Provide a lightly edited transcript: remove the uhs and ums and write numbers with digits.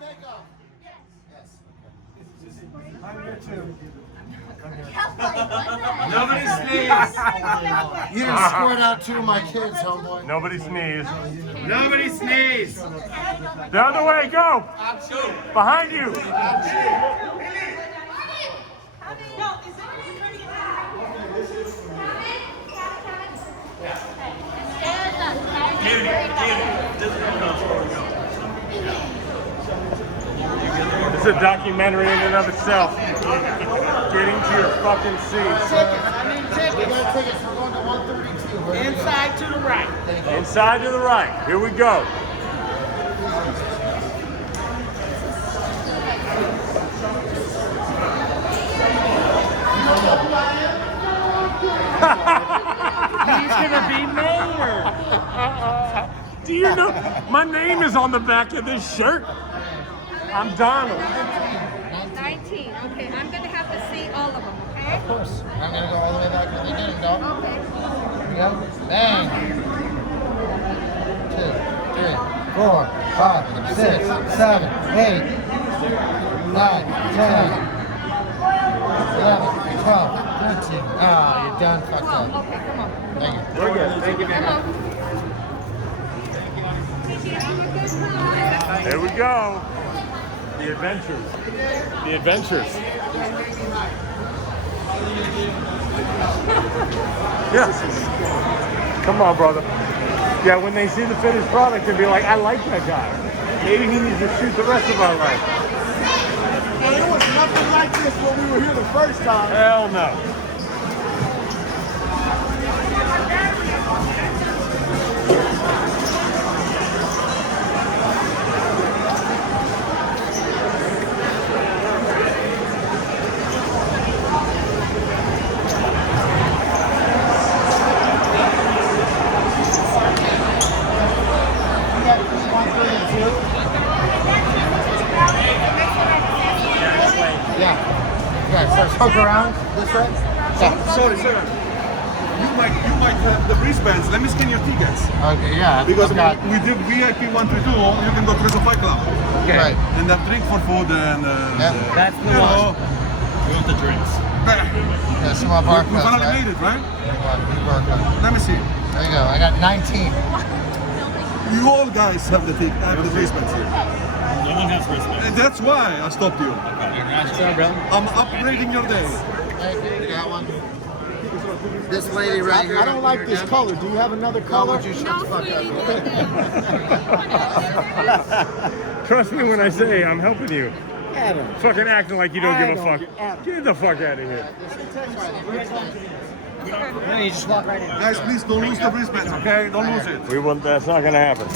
bake off? Yes. I'm here too. Nobody sneeze. You didn't squirt out two of my kids, homeboy. Nobody sneeze. Nobody sneeze. The other way, go! Behind you! This is a documentary in and of itself. Getting to your fucking seats. We got tickets. We're going to 132. Inside to the right. Inside to the right. Here we go. He's gonna be mayor. Do you know my name is on the back of this shirt? I'm Donald. 19. Okay, I'm gonna have to see all of them, okay? Of course. I'm going to go all the way back to the beginning, dog. Okay. Here we go. Bang. 2, 3, 4, 5, 6, 7, 8, 9, 10, 11, 12, 13. Ah, you're done fucked up. Okay, come on. Thank you. We're good. Thank you, Come man. on. There we go. The adventures. The adventures. Yes. Come on, brother. Yeah, when they see the finished product, they'll be like, I like that guy. Maybe he needs to shoot the rest of our life. Well, it was nothing like this when we were here the first time. Hell no. Yeah. Okay, so hook around this way. Yeah. Sorry, sir. You might have the wristbands. Let me scan your tickets. Okay, yeah. Because I've got, we did VIP 132, you can go to the Fight Club. right. And have drink for food and Yeah. That's the you one. know. We want the drinks. Yeah, small bar We cups, finally right? made it, right? Bar cup. Let me see. There you go. I got 19. You all guys have the wristbands here. No one has wristbands. And that's why I stopped you. I'm upgrading your day. Hey, you got one? This lady right here. I don't like this color. Do you have another How color? would you shut the fuck up? Trust me when I say I'm helping you. Adam. Fucking acting like you don't I give a don't fuck. give- Adam. Get the fuck out of here. No, you just walk right in. Guys, please don't lose the wristbands, okay? Don't lose it. We won't. That's not gonna happen.